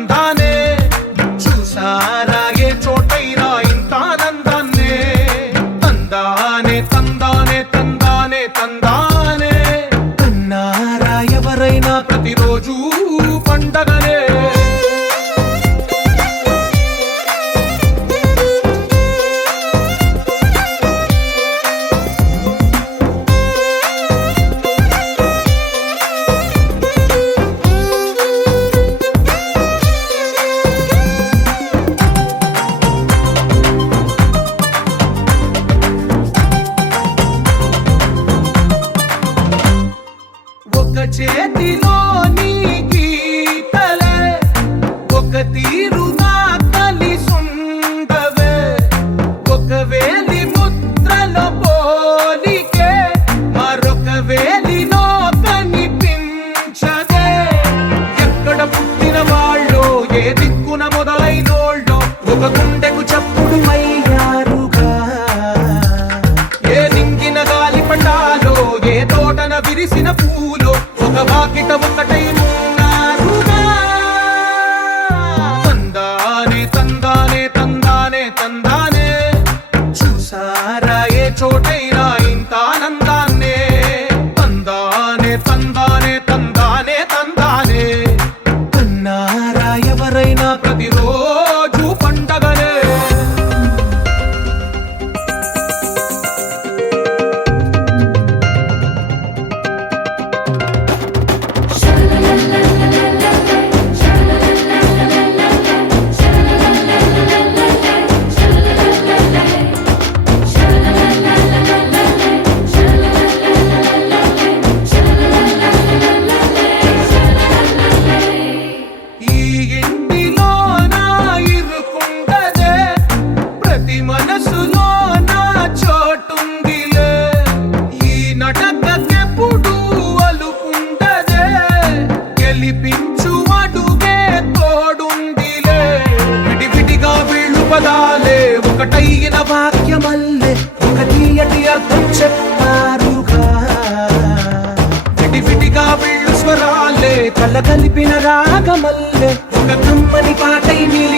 తందానే చూసారా ఏ చోటైనా ఇంత ఆనందాన్నే తందానే తందానే తందానే తందానే అన్నారా ఎవరైనా ప్రతిరోజు పండగనే ఒక చేతిలో నీ గీతలే ఒక తీరుగా కలిసుండవే ఒక వేలి ముద్రలో పోలికే మరొక వేలిలో కనిపించదే ఎక్కడ పుట్టిన వాళ్ళో ఏ దిక్కున మొదలైనోళ్ళో ఒక గుండెకు చప్పుడు అయ్యారుగా ఏ నింగిన గాలి పటాలో ఏ తోటన విరిసిన పూలో ఒక వాకిట ఒకటై ఉన్నారుగా తందానే తందానే తందానే తందానే చూసారా ఏ చోటైనా ఇంత ఆనందాన్నే తందానే తందానే తందానే తందానే అన్నారా ఎవరైనా ప్రతిరోజు పండగనే ఈ ఇంటిలో నా ఇరుకుండదే ప్రతి మనసులో నా చోటుందిలే ఈ నటకెప్పుడు అలుకుండదే గెలిపించు అడుగే తోడుందిలే విడివిడిగా వీళ్ళు పదాలే ఒకటైన వాక్యమల్లే ఒక తీయటి అర్థం చెప్పారుగా విడివిడిగా వీళ్ళు స్వరాలే కల కలిపిన రాగమల్లే ఒక కమ్మని పాటై మిలి